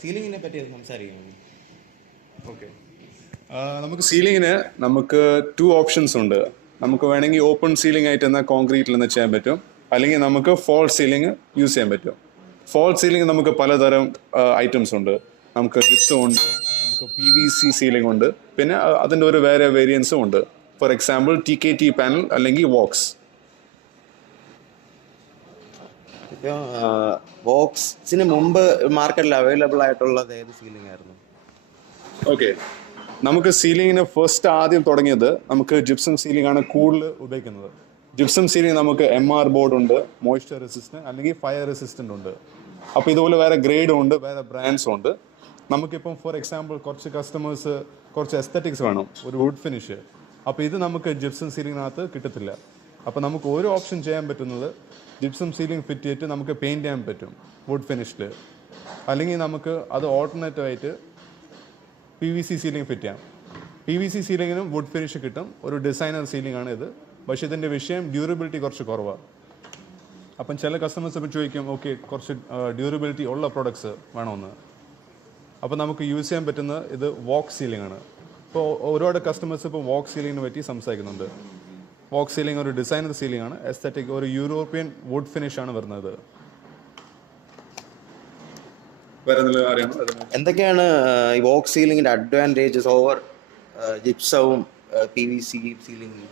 സീലിങ്ങിനെ പറ്റി സംസാരിക്കാം. ഓക്കെ, നമുക്ക് സീലിങ്ങിന് നമുക്ക് 2 ഓപ്ഷൻസ് ഉണ്ട്. നമുക്ക് വേണമെങ്കിൽ ഓപ്പൺ സീലിംഗ് ആയിട്ട് എന്നാൽ കോൺക്രീറ്റിൽ നിന്ന് ചെയ്യാൻ പറ്റും, അല്ലെങ്കിൽ നമുക്ക് ഫോൾ സീലിംഗ് യൂസ് ചെയ്യാൻ പറ്റും. ഫോൾ സീലിംഗ് നമുക്ക് പലതരം ഐറ്റംസ് ഉണ്ട്. നമുക്ക് ജിപ്സം ഉണ്ട്, നമുക്ക് PVC സീലിംഗ് ഉണ്ട്, പിന്നെ അതിൻ്റെ ഒരു വേറെ വേരിയൻസും ഉണ്ട്. ഫോർ എക്സാമ്പിൾ TKT പാനൽ അല്ലെങ്കിൽ വോക്സ്. ഇപ്പോൾ വോക്സിന് മുമ്പ് മാർക്കറ്റിൽ അവൈലബിൾ ആയിട്ടുള്ളത് ഏത് സീലിംഗ് ആയിരുന്നു? ഓക്കെ, നമുക്ക് സീലിങ്ങിന് ഫസ്റ്റ് ആദ്യം തുടങ്ങിയത് നമുക്ക് ജിപ്സം സീലിംഗ് ആണ് കൂടുതൽ ഉപയോഗിക്കുന്നത്. ജിപ്സം സീലിംഗ് നമുക്ക് MR ബോർഡ് ഉണ്ട്, മോയ്സ്ചർ റെസിസ്റ്റന്റ് അല്ലെങ്കിൽ ഫയർ റെസിസ്റ്റന്റ് ഉണ്ട്. അപ്പോൾ ഇതുപോലെ വേറെ ഗ്രേഡും ഉണ്ട്, വേറെ ബ്രാൻഡ്സും ഉണ്ട്. നമുക്കിപ്പം ഫോർ എക്സാമ്പിൾ കുറച്ച് കസ്റ്റമേഴ്സ് കുറച്ച് എസ്തറ്റിക്സ് വേണം, ഒരു വുഡ് ഫിനിഷ്. അപ്പോൾ ഇത് നമുക്ക് ജിപ്സം സീലിങ്ങിനകത്ത് കിട്ടത്തില്ല. അപ്പോൾ നമുക്ക് ഒരു ഓപ്ഷൻ ചെയ്യാൻ പറ്റുന്നത് ജിപ്സം സീലിംഗ് ഫിറ്റ് ചെയ്തിട്ട് നമുക്ക് പെയിൻറ്റ് ചെയ്യാൻ പറ്റും വുഡ് ഫിനിഷിൽ, അല്ലെങ്കിൽ നമുക്ക് അത് ഓൾട്ടർനേറ്റീവ് ആയിട്ട് PVC സീലിംഗ് ഫിറ്റ് ചെയ്യാം. PVC സീലിങ്ങിനും വുഡ് ഫിനിഷ് കിട്ടും, ഒരു ഡിസൈനർ സീലിംഗ് ആണ് ഇത്. പക്ഷേ ഇതിൻ്റെ വിഷയം ഡ്യൂറബിലിറ്റി കുറച്ച് കുറവാണ്. അപ്പം ചില കസ്റ്റമേഴ്സ് ഇപ്പം ചോദിക്കും, ഓക്കെ കുറച്ച് ഡ്യൂറബിലിറ്റി ഉള്ള പ്രൊഡക്ട്സ് വേണമെന്ന്. അപ്പോൾ നമുക്ക് യൂസ് ചെയ്യാൻ പറ്റുന്ന ഇത് വോക്ക് സീലിംഗ് ആണ്. ഇപ്പോൾ ഒരുപാട് കസ്റ്റമേഴ്സ് ഇപ്പോൾ വോക്ക് സീലിങ്ങിനെ പറ്റി സംസാരിക്കുന്നുണ്ട്. വോക്ക് സീലിംഗ് ഒരു ഡിസൈനർ സീലിംഗ് ആണ്, എസ്തറ്റിക്, ഒരു യൂറോപ്യൻ വുഡ് ഫിനിഷ് ആണ് വരുന്നത്. എന്തൊക്കെയാണ് ഈ വോക്ക് സീലിംഗിന്റെ അഡ്വാൻറ്റേജസ് ഓവർ ജിപ്സവും PVC സീലിംഗും?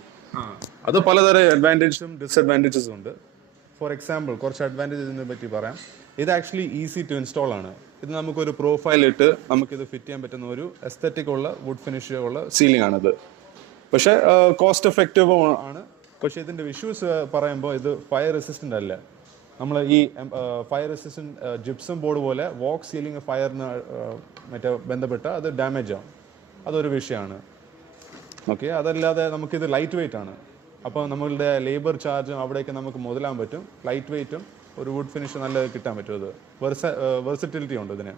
അത് പലതരം അഡ്വാൻറ്റേജസും ഡിസ്അഡ്വാൻറ്റേജസും ഉണ്ട്. ഫോർ എക്സാമ്പിൾ കുറച്ച് അഡ്വാൻറ്റേജസിനെ പറ്റി പറയാം. ഇത് ആക്ച്വലി ഈസി ടു ഇൻസ്റ്റാൾ ആണ്. ഇത് നമുക്കൊരു പ്രൊഫൈൽ ഇട്ട് നമുക്കിത് ഫിറ്റ് ചെയ്യാൻ പറ്റുന്ന ഒരു എസ്തറ്റിക് ഉള്ള വുഡ് ഫിനിഷ് ഉള്ള സീലിംഗ് ആണിത്. പക്ഷേ കോസ്റ്റ് എഫക്റ്റീവ് ആണ്. പക്ഷേ ഇതിൻ്റെ ഇഷ്യൂസ് പറയുമ്പോൾ ഇത് ഫയർ റെസിസ്റ്റൻ്റ് അല്ല. നമ്മൾ ഈ ഫയർ റെസിസ്റ്റൻറ്റ് ജിപ്സം ബോർഡ് പോലെ വോക്ക് സീലിംഗ് ഫയറിന് ബന്ധപ്പെട്ട അത് ഡാമേജ് ആവും, അതൊരു വിഷയമാണ്. ഓക്കെ, അതല്ലാതെ നമുക്കിത് ലൈറ്റ് വെയിറ്റ് ആണ്. അപ്പോൾ നമ്മളുടെ ലേബർ ചാർജും അവിടേക്ക് നമുക്ക് മുതലാൻ പറ്റും. ലൈറ്റ് വെയിറ്റും ഒരു വുഡ് ഫിനിഷ് നല്ല കിട്ടാൻ പറ്റും. അത് വെർസറ്റിലിറ്റി ഉണ്ട് ഇതിന്.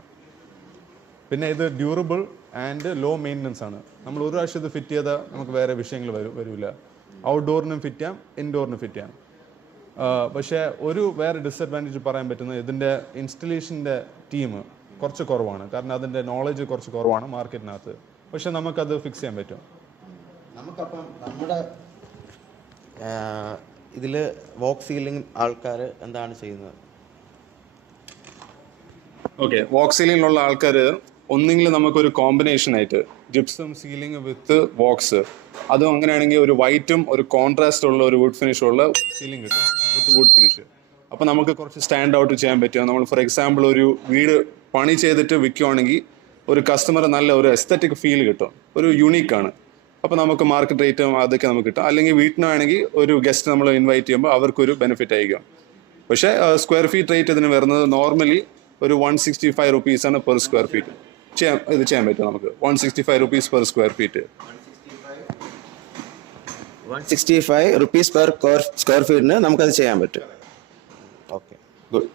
പിന്നെ ഇത് ഡ്യൂറബിൾ ആൻഡ് ലോ മെയിൻ്റനൻസ് ആണ്. നമ്മൾ ഒരു പ്രാവശ്യം ഇത് ഫിറ്റ് ചെയ്താൽ നമുക്ക് വേറെ വിഷയങ്ങൾ വരില്ല. ഔട്ട്ഡോറിനും ഫിറ്റ് ചെയ്യാം, ഇൻഡോറിനും ഫിറ്റ് ചെയ്യാം. പക്ഷേ ഒരു വേറെ ഡിസ്അഡ്വാൻറ്റേജ് പറയാൻ പറ്റുന്നത് ഇതിൻ്റെ ഇൻസ്റ്റലേഷൻ്റെ ടീം കുറച്ച് കുറവാണ്. കാരണം അതിൻ്റെ നോളജ് കുറച്ച് കുറവാണ് മാർക്കറ്റിനകത്ത്. പക്ഷെ നമുക്കത് ഫിക്സ് ചെയ്യാൻ പറ്റും. നമുക്കപ്പം നമ്മുടെ ഇതിൽ വോക്ക് സീലിംഗ് ആൾക്കാർ എന്താണ് ചെയ്യുന്നത്? ഓക്കെ, വോക്ക് സീലിംഗിലുള്ള ആൾക്കാർ ഒന്നെങ്കിലും നമുക്കൊരു കോമ്പിനേഷൻ ആയിട്ട് ജിപ്സം സീലിംഗ് വിത്ത് വോക്സ്, അതും അങ്ങനെയാണെങ്കിൽ ഒരു വൈറ്റും ഒരു കോൺട്രാസ്റ്റ് ഉള്ള ഒരു വുഡ് ഫിനിഷ് ഉള്ള സീലിംഗ് കിട്ടും വിത്ത് വുഡ് ഫിനിഷ്. അപ്പോൾ നമുക്ക് കുറച്ച് സ്റ്റാൻഡ് ഔട്ട് ചെയ്യാൻ പറ്റും. നമ്മൾ ഫോർ എക്സാമ്പിൾ ഒരു വീട് പണി ചെയ്തിട്ട് വിൽക്കുവാണെങ്കിൽ ഒരു കസ്റ്റമർ നല്ല ഒരു എസ്തറ്റിക് ഫീൽ കിട്ടും, ഒരു യുണീക്കാണ്. അപ്പോൾ നമുക്ക് മാർക്കറ്റ് റേറ്റും അതൊക്കെ നമുക്ക് കിട്ടും. അല്ലെങ്കിൽ വീട്ടിന് വേണമെങ്കിൽ ഒരു ഗസ്റ്റ് നമ്മൾ ഇൻവൈറ്റ് ചെയ്യുമ്പോൾ അവർക്കൊരു ബെനിഫിറ്റ് ആയിരിക്കും. പക്ഷേ സ്ക്വയർ ഫീറ്റ് റേറ്റ് ഇതിന് വരുന്നത് നോർമലി ഒരു 165 റുപ്പീസാണ് പെർ സ്ക്വയർ ഫീറ്റ്. ഇത് ചെയ്യാൻ പറ്റും നമുക്ക് 165 rupees per square feet. 165 rupees per square ഫീറ്റിന് നമുക്കത് ചെയ്യാൻ പറ്റും. Okay, good.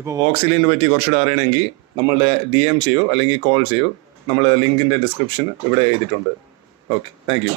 ഇപ്പോൾ വോക്ക് സീലിംഗിനെ പറ്റി കുറച്ചുകൂടെ അറിയണമെങ്കിൽ നമ്മളുടെ DM ചെയ്യൂ അല്ലെങ്കിൽ കോൾ ചെയ്യൂ. നമ്മൾ ലിങ്കിൻ്റെ ഡിസ്ക്രിപ്ഷൻ ഇവിടെ എഴുതിയിട്ടുണ്ട്. Okay, thank you.